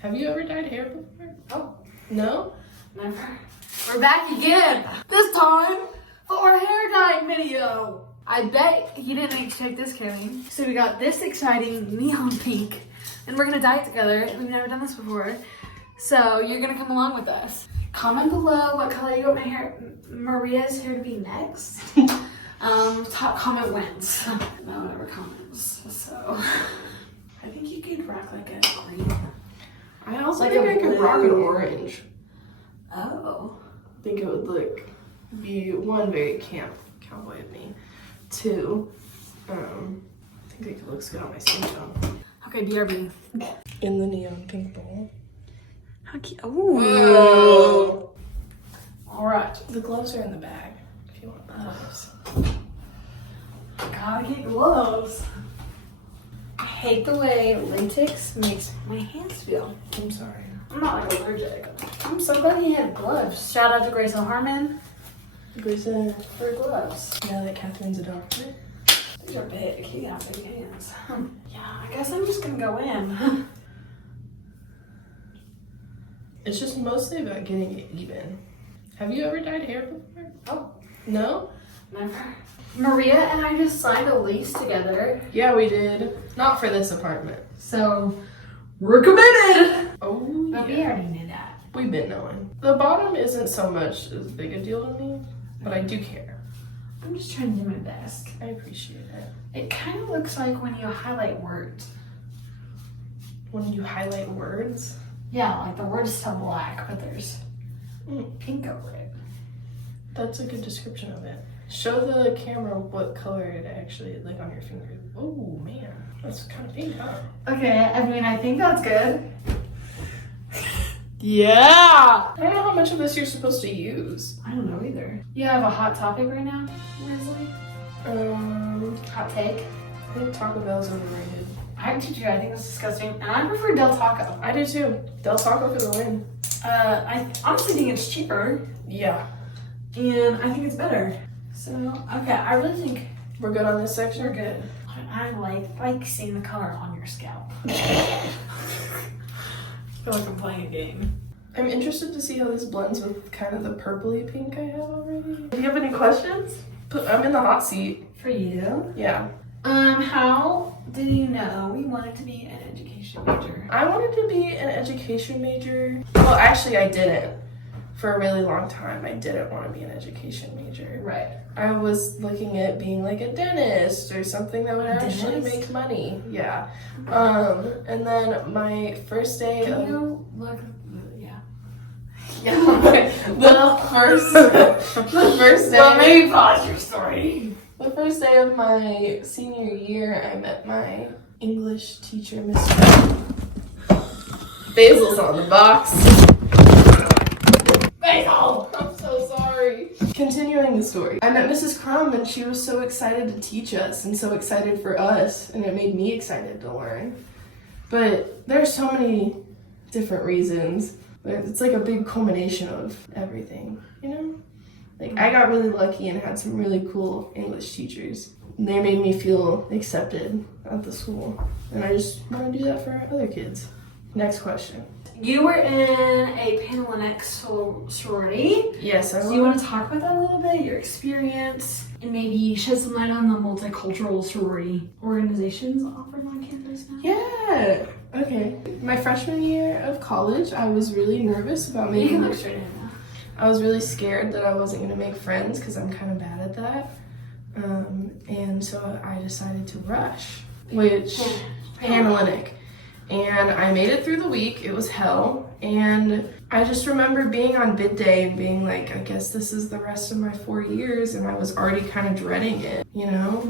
Have you ever dyed hair before? Oh, No? never. We're back again. This time for our hair dye video. I bet you didn't expect this coming. So we got this exciting neon pink, and we're gonna dye it together. We've never done this before, so you're gonna come along with us. Comment below what color you want my hair, Maria's hair to be next. Top comment wins. No one ever comments, so I think you could rock like a green. I also Like think a I could rock an blue. orange. Oh. I think it would be one, very cowboy of me. Two, I think it looks good on my skin tone. Okay, BRB. In the neon pink bowl. How cute. Whoa. All right. The gloves are in the bag if you want the gloves. Gotta get gloves. I hate the way latex makes my hands feel. I'm sorry. I'm not like allergic. I'm so glad he had gloves. Shout out to Grace O'Harmon Grayson, for gloves. now that Catherine's a doctor. These are big. He got big hands. Yeah, I guess I'm just gonna go in. It's just mostly about getting it even. Have you ever dyed hair before? Oh, No? never. Maria and I just signed a lease together, Yeah, we did. Not for this apartment. so we're committed. Oh, But we yeah. already knew that. We've been knowing. The bottom isn't so much as big a deal to me, but I do care. I'm just trying to do my best. I appreciate it. It kind of looks like when you highlight words. When you highlight words, Yeah, like the word is still black, but there's Mm. pink over it. that's a good description of it. Show the camera what color it actually is, like on your finger. Oh man, that's kind of pink, huh? Okay, I mean, I think that's good. Yeah! I don't know how much of this you're supposed to use. I don't know either. You have a hot topic right now, Leslie? Hot take? I think Taco Bell's overrated. I do too, I think that's disgusting. And I prefer Del Taco. I do too. Del Taco for the win. I honestly think it's cheaper, Yeah. and I think it's better. So, okay, I really think We're good on this section? we're good. I like seeing the color on your scalp. I feel like I'm playing a game. I'm interested to see how this blends with kind of the purpley pink I have already. Do you have any questions? I'm in the hot seat. For you? Yeah. How did you know you wanted to be an education major? I wanted to be an education major. Well, actually, I didn't. For a really long time, I didn't want to be an education major. Right. I was looking at being like a dentist or something that would actually Dentist? make money. Yeah. And then my first day Can of... you look? Yeah. the first day... Well, maybe pause your story. The first day of my senior year, I met my English teacher, Mr. Basil's on the box. Basil! I'm so sorry. Continuing the story. I met Mrs. Crum and she was so excited to teach us and so excited for us, and it made me excited to learn. But there's so many different reasons. It's like a big culmination of everything, you know? Like, I got really lucky and had some really cool English teachers. They made me feel accepted at the school. And I just want to do that for other kids. Next question. You were in a Panhellenic sorority. Yes, I Do you want to talk about that a little bit, your experience, and maybe shed some light on the multicultural sorority organizations offered on campus now? Yeah. Okay. My freshman year of college, I was really nervous about You can making look straight in now. I was really scared that I wasn't going to make friends because I'm kind of bad at that. And so I decided to rush, which Panhellenic. And I made it through the week. It was hell. And I just remember being on bid day and being like, I guess this is the rest of my 4 years. And I was already kind of dreading it, you know?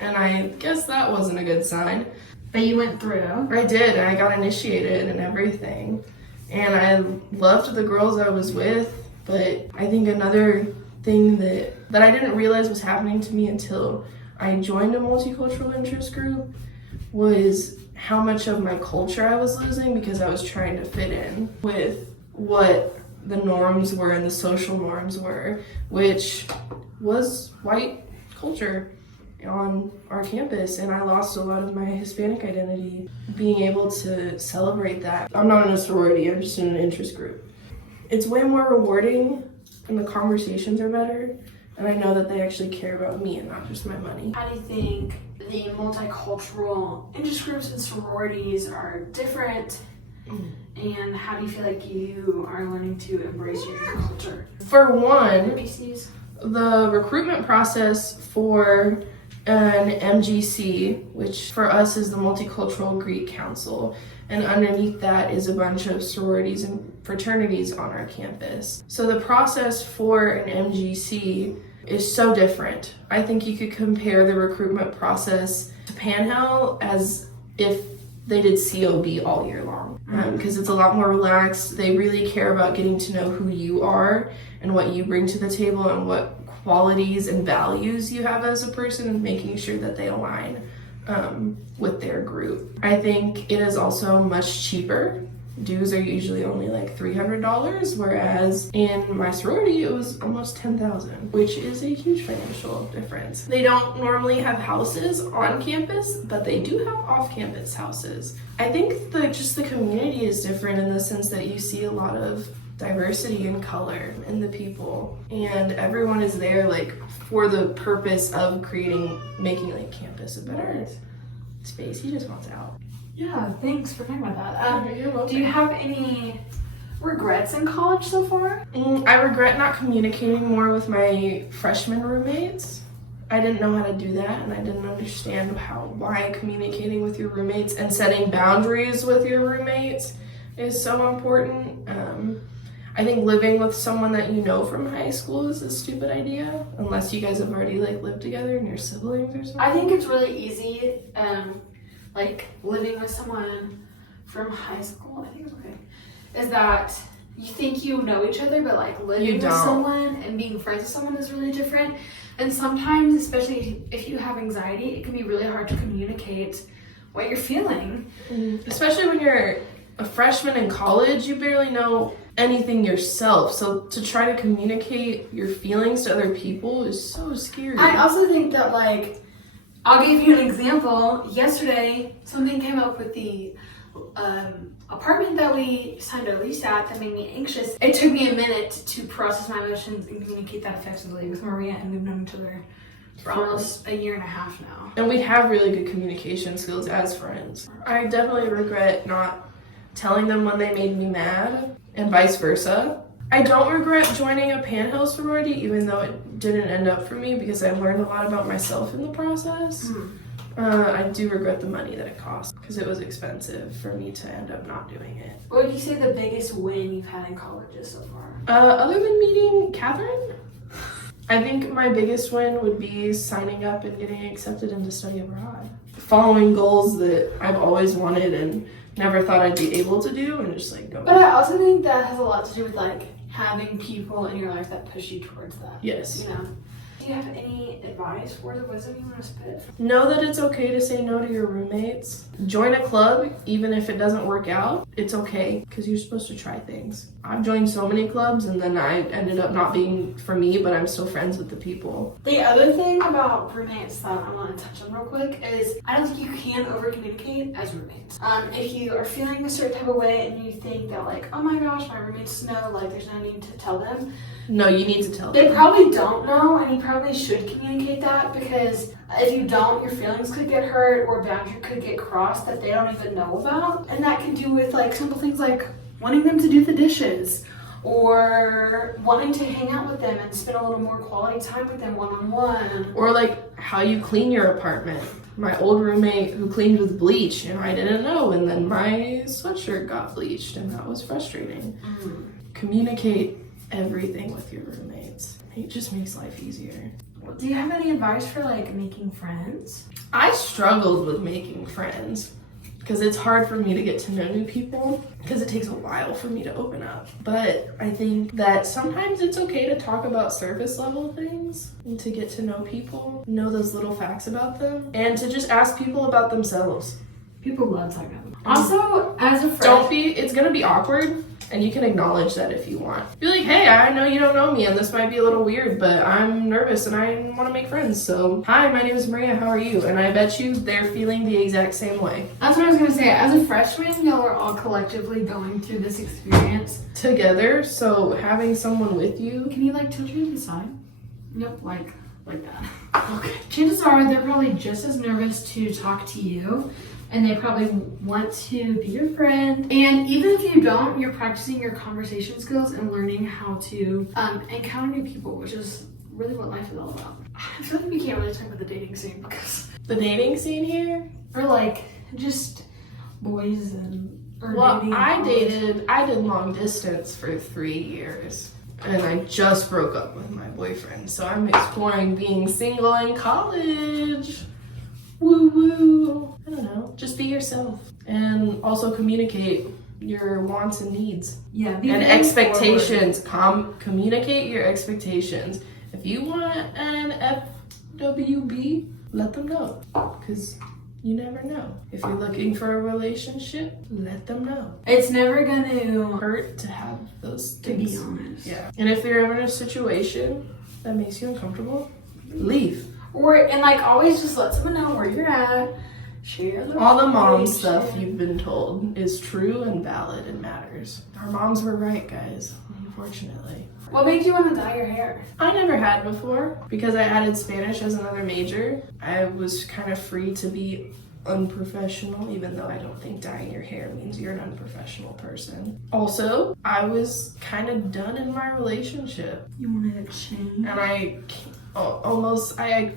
And I guess that wasn't a good sign. But you went through. I did. And I got initiated and everything. And I loved the girls I was with. But I think another thing that I didn't realize was happening to me until I joined a multicultural interest group was how much of my culture I was losing because I was trying to fit in with what the norms were and the social norms were, which was white culture. on our campus, and I lost a lot of my Hispanic identity being able to celebrate that. I'm not in a sorority, I'm just in an interest group. It's way more rewarding and the conversations are better, and I know that they actually care about me and not just my money. How do you think the multicultural interest groups and sororities are different? And how do you feel like you are learning to embrace your culture? For one, NPCs? the recruitment process for an MGC, which for us is the Multicultural Greek Council, and underneath that is a bunch of sororities and fraternities on our campus. So the process for an MGC is so different. I think you could compare the recruitment process to Panhandle as if they did COB all year long, because it's a lot more relaxed. They really care about getting to know who you are and what you bring to the table and what qualities and values you have as a person, and making sure that they align with their group. I think it is also much cheaper. Dues are usually only like $300, whereas in my sorority it was almost $10,000, which is a huge financial difference. They don't normally have houses on campus, but they do have off-campus houses. I think just the community is different in the sense that you see a lot of diversity and color in the people, and everyone is there like for the purpose of making like campus a better space. He just wants out. Yeah, thanks for talking about that. You're welcome. Do you have any regrets in college so far? I regret not communicating more with my freshman roommates. I didn't know how to do that, and I didn't understand why communicating with your roommates and setting boundaries with your roommates is so important. I think living with someone that you know from high school is a stupid idea, unless you guys have already like lived together and you're siblings or something. I think it's really easy, like living with someone from high school, I think it's okay, is that you think you know each other, but like living with someone and being friends with someone is really different. And sometimes, especially if you have anxiety, it can be really hard to communicate what you're feeling. Especially when you're a freshman in college, you barely know anything yourself. So to try to communicate your feelings to other people is so scary. I also think that, like, I'll give you an example. Yesterday, something came up with the apartment that we signed our lease at that made me anxious. It took me a minute to process my emotions and communicate that effectively with Maria, and we've known each other for almost a year and a half now. And we have really good communication skills as friends. I definitely regret not telling them when they made me mad, and vice versa. I don't regret joining a Panhandle sorority, even though it didn't end up for me, because I learned a lot about myself in the process. I do regret the money that it cost, because it was expensive for me to end up not doing it. What would you say the biggest win you've had in colleges so far? Other than meeting Catherine, I think my biggest win would be signing up and getting accepted into study abroad. Following goals that I've always wanted and never thought I'd be able to do, and just like go. But I also think that has a lot to do with like having people in your life that push you towards that. Yes. You know? Do you have any advice for the wisdom you want to spit? Know that it's okay to say no to your roommates. Join a club, even if it doesn't work out. It's okay, because you're supposed to try things. I've joined so many clubs, and then I ended up not being for me, but I'm still friends with the people. The other thing about roommates that I want to touch on real quick is I don't think you can over communicate as roommates. If you are feeling a certain type of way and you think that like, oh my gosh, my roommates know, like there's no need to tell them. No, you need to tell them. They probably don't know, and you probably should communicate that, because if you don't, your feelings could get hurt or a boundary could get crossed that they don't even know about. And that can do with like simple things like wanting them to do the dishes or wanting to hang out with them and spend a little more quality time with them one-on-one. Or like how you clean your apartment. My old roommate who cleaned with bleach, and I didn't know, and then my sweatshirt got bleached, and that was frustrating. Communicate everything with your roommates. It just makes life easier. Do you have any advice for like making friends? I struggled with making friends because it's hard for me to get to know new people because it takes a while for me to open up. But I think that sometimes it's okay to talk about surface level things and to get to know people, know those little facts about them, and to just ask people about themselves. People love talking about them. Also, as a friend, It's gonna be awkward, And you can acknowledge that if you want. Be like, hey, I know you don't know me and this might be a little weird, but I'm nervous and I want to make friends. So, hi, my name is Maria. How are you? And I bet you they're feeling the exact same way. That's what I was going to say. As a freshman, y'all are all collectively going through this experience Together, so having someone with you. Can you like tilt you to the side? Nope, like that. Okay. Chances are they're probably just as nervous to talk to you, and they probably want to be your friend. And even if you don't, you're practicing your conversation skills and learning how to encounter new people, which is really what life is all about. I feel like we can't really talk about the dating scene because The dating scene here? or like just boys and Well, dating. I did long distance for 3 years. And I just broke up with my boyfriend. So I'm exploring being single in college. Woo woo. I don't know. Just be yourself. And also communicate your wants and needs. Yeah, And expectations. Communicate your expectations. If you want an FWB, let them know. Because you never know. If you're looking for a relationship, let them know. It's never gonna Hurt to have those to be things. honest. Yeah. And if you're ever in a situation that makes you uncomfortable, leave. And like always just let someone know where you're at. Share the All the mom location. stuff you've been told is true and valid and matters. Our moms were right, guys. Unfortunately. What made you want to dye your hair? I never had before because I added Spanish as another major. I was kind of free to be unprofessional, even though I don't think dyeing your hair means you're an unprofessional person. Also, I was kind of done in my relationship. You wanted to change. And I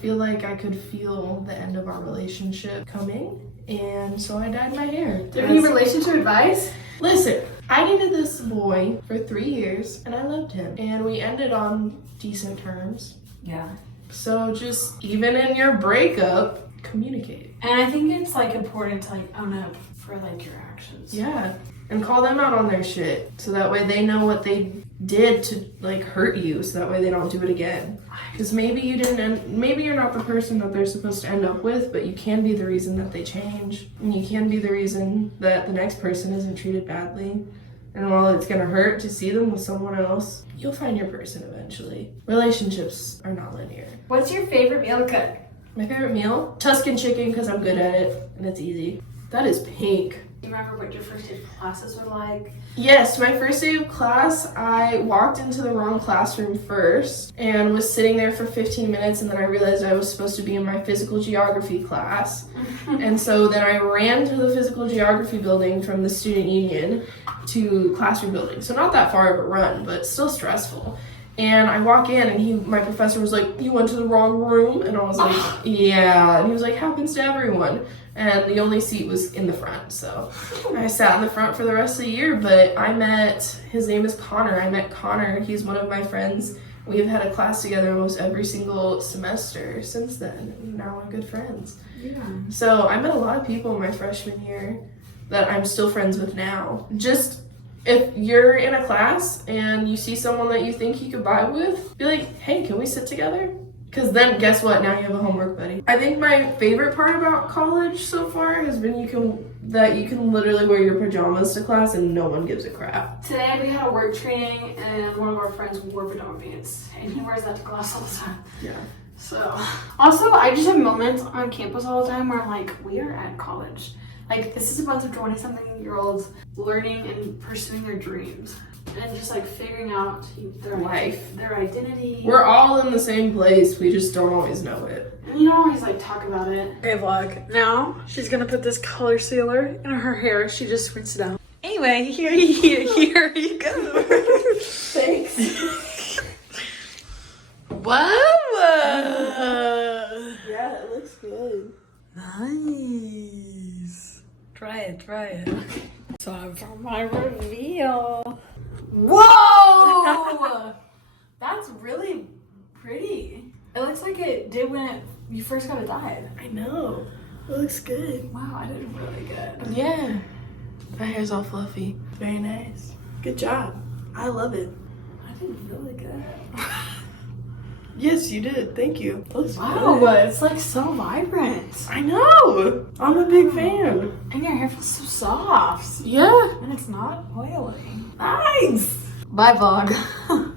feel like I could feel the end of our relationship coming. And so I dyed my hair. Do you have any relationship advice? Listen, I dated this boy for 3 years and I loved him. And we ended on decent terms. Yeah. So just, even in your breakup, communicate. And I think it's like important to like own up for like your actions. Yeah. And call them out on their shit. So that way they know what they did to like hurt you. So that way they don't do it again. Because maybe you didn't, maybe you're not the person that they're supposed to end up with, but you can be the reason that they change. And you can be the reason that the next person isn't treated badly. And while it's gonna hurt to see them with someone else, you'll find your person eventually. Relationships are not linear. What's your favorite meal to cook? My favorite meal? Tuscan chicken, because I'm good at it and it's easy. That is pink. Do you remember what your first day of classes were like? Yes, my first day of class, I walked into the wrong classroom first and was sitting there for 15 minutes, and then I realized I was supposed to be in my physical geography class. And so then I ran to the physical geography building from the student union to classroom building. So not that far of a run, but still stressful. And I walk in and my professor was like, "You went to the wrong room?" And I was like, "Yeah." And he was like, "Happens to everyone." And the only seat was in the front. So I sat in the front for the rest of the year, but his name is Connor. I met Connor. He's one of my friends. We've had a class together almost every single semester since then. And now we're good friends. Yeah. So I met a lot of people in my freshman year that I'm still friends with now. Just if you're in a class and you see someone that you think you could vibe with, be like, "Hey, can we sit together?" Because then guess what? Now you have a homework buddy. I think my favorite part about college so far has been you can literally wear your pajamas to class and no one gives a crap. Today we had a work training and one of our friends wore pajama pants and he wears that to class all the time. Yeah. So, also I just have moments on campus all the time where I'm like, we are at college. Like, this is a bunch of 20-something-year-olds learning and pursuing their dreams. And just like figuring out their Life. their identity. We're all in the same place. We just don't always know it. And you don't always like talk about it. Okay, vlog. Now she's gonna put this color sealer in her hair. She just rinsed it out. Anyway, here you go. Thanks. Whoa! Yeah, it looks good. Nice. Try it. Time for my reveal. Whoa! That's really pretty. It looks like it did when you first got it dyed. I know. It looks good. Wow, I did really good. Yeah. My hair's all fluffy. Very nice. Good job. I love it. I did really good. Yes, you did. Thank you. Looks Wow, good. it's like so vibrant. I know. I'm a big fan. And your hair feels so soft. Yeah. And it's not oily. Nice. Bye, vlog.